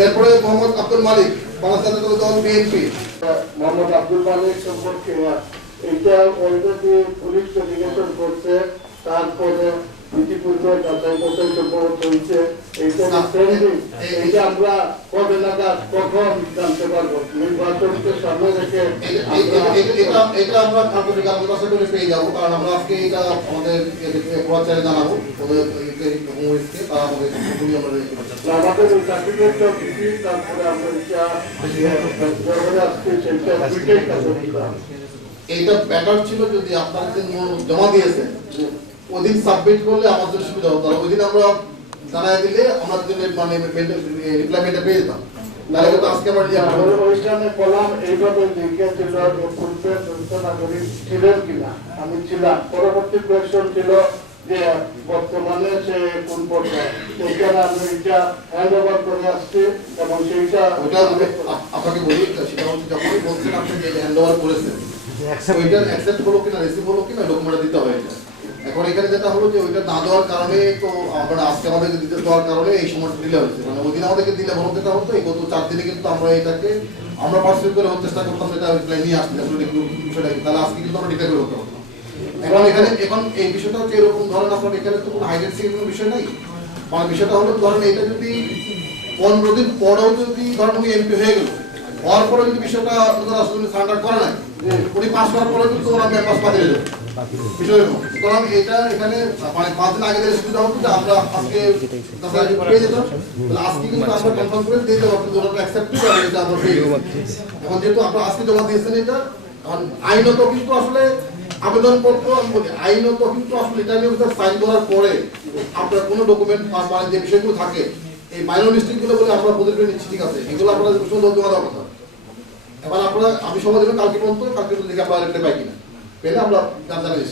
এরপরে মোহাম্মদ আব্দুল মালিক, বাংলাদেশ জাতীয়তাবাদী দল বিএনপি। মোহাম্মদ আব্দুল মালিক সম্পর্কে এটা অলরেডি পুলিশ ডেলিগেশন করছে, তারপরে ইতিপূর্বে যাচাই বাছাই সম্ভবত হয়েছে। এইটা আমরা কবে নাগাদ কখন জানতে পারবো? নির্বাচনকে সামনে রেখে এটা আমরা কালকে থেকে আমাদের কাছে করে পেয়ে যাবো, কারণ আমরা আজকে এটা আমাদের পর্যায়ে জানাবো ওদের কংগ্রেসকে বা আমাদের আমাদের ওই সার্টিফিকেটটা দিচ্ছি, তারপরে আমরা এইটা ব্যাটার ছিল যদি আপনারা জমা দিয়েছেন ওদিন সাবমিট করলে আমাদের সুবিধা হতো। ওই দিন আমরা জানাই দিলে আমরা মানে রিপ্লাইমেন্টটা পেয়ে যেতাম। তাহলে কিন্তু আজকে আমরা ওইখানে কলাম এইভাবে লিখেছিল যে পূর্বে নাগরিক ছিলেন কিনা, আমি ছিলাম। পরবর্তী কোয়েশ্চন ছিল যে বর্তমানে সে কোন পর্যায়ে, সেইখানে আমি এটা হ্যান্ড ওভার করে আসছি এবং সেইটা আপনাকে বলি সেটা হচ্ছে যখনই বলছেন আপনি যে হ্যান্ড ওভার করেছেন ওইটা অ্যাকসেপ্ট হলো কিনা রিসিভ হলো কিনা ডকুমেন্টটা দিতে হবে। এখন এখানে যেটা হলো যে ওইটা না দেওয়ার কারণে তো আমরা আজকে আমাদেরকে দিতে দেওয়ার কারণে এই সময়টা ডিলে হয়েছে। মানে ওই দিন আমাদেরকে দিলে বড় যেটা হতো এই গত 4 দিনে কিন্তু আমরা এটাকে আমরা পার্সিভ করে চেষ্টা করতাম এটা রিপ্লাই নিয়ে আসতে আসলে একটু বিষয়টা তাহলে আজকে কিন্তু আমরা ডিটেল করতে পারতাম। এখন এই বিষয়টা হচ্ছে এরকম ধরেন আপনার এখানে তো কোনো হাইডেন্সি কোনো বিষয় নাই। মানে বিষয়টা হলো ধরেন এটা যদি 15 দিন পরেও যদি ধরেন উনি এমপি হয়ে গেল, হওয়ার পরে যদি বিষয়টা আসলে সারেন্ডার করে নাই, উনি পাস করার পরে কিন্তু ওরা মেম্বার্স পাঠিয়ে দেবে বিষয় এরকম। সুতরাং এটা এখানে মানে 5 দিন আগে থেকে সুবিধা হতো যে আমরা আজকে পেয়ে যেতাম, আজকে কিন্তু আমরা কনফার্ম করে দিয়ে দেবো, কিন্তু ওরা অ্যাকসেপ্ট করে এটা আমরা পেয়ে যাবো। এখন যেহেতু আপনারা আজকে জমা দিয়েছেন এটা আইনত কিন্তু আসলে আবেদনপত্র আমি বলি আইনত কিন্তু আসলে রিটার্নিং অফিসার সাইন করার পরে আপনার কোনো ডকুমেন্ট মানে যে বিষয়গুলো থাকে এই মাইনর মিস্টেকগুলো বলে আমরা প্রতিক্রিয়া নিচ্ছি, ঠিক আছে, এগুলো আপনারা সুন্দর জমা দেওয়ার কথা। এবার আপনারা আমি সমাজ কালকে পর্যন্ত দেখে আপনারা রিপ্লাই পাই কিনা পেলে আমরা জানাইছি।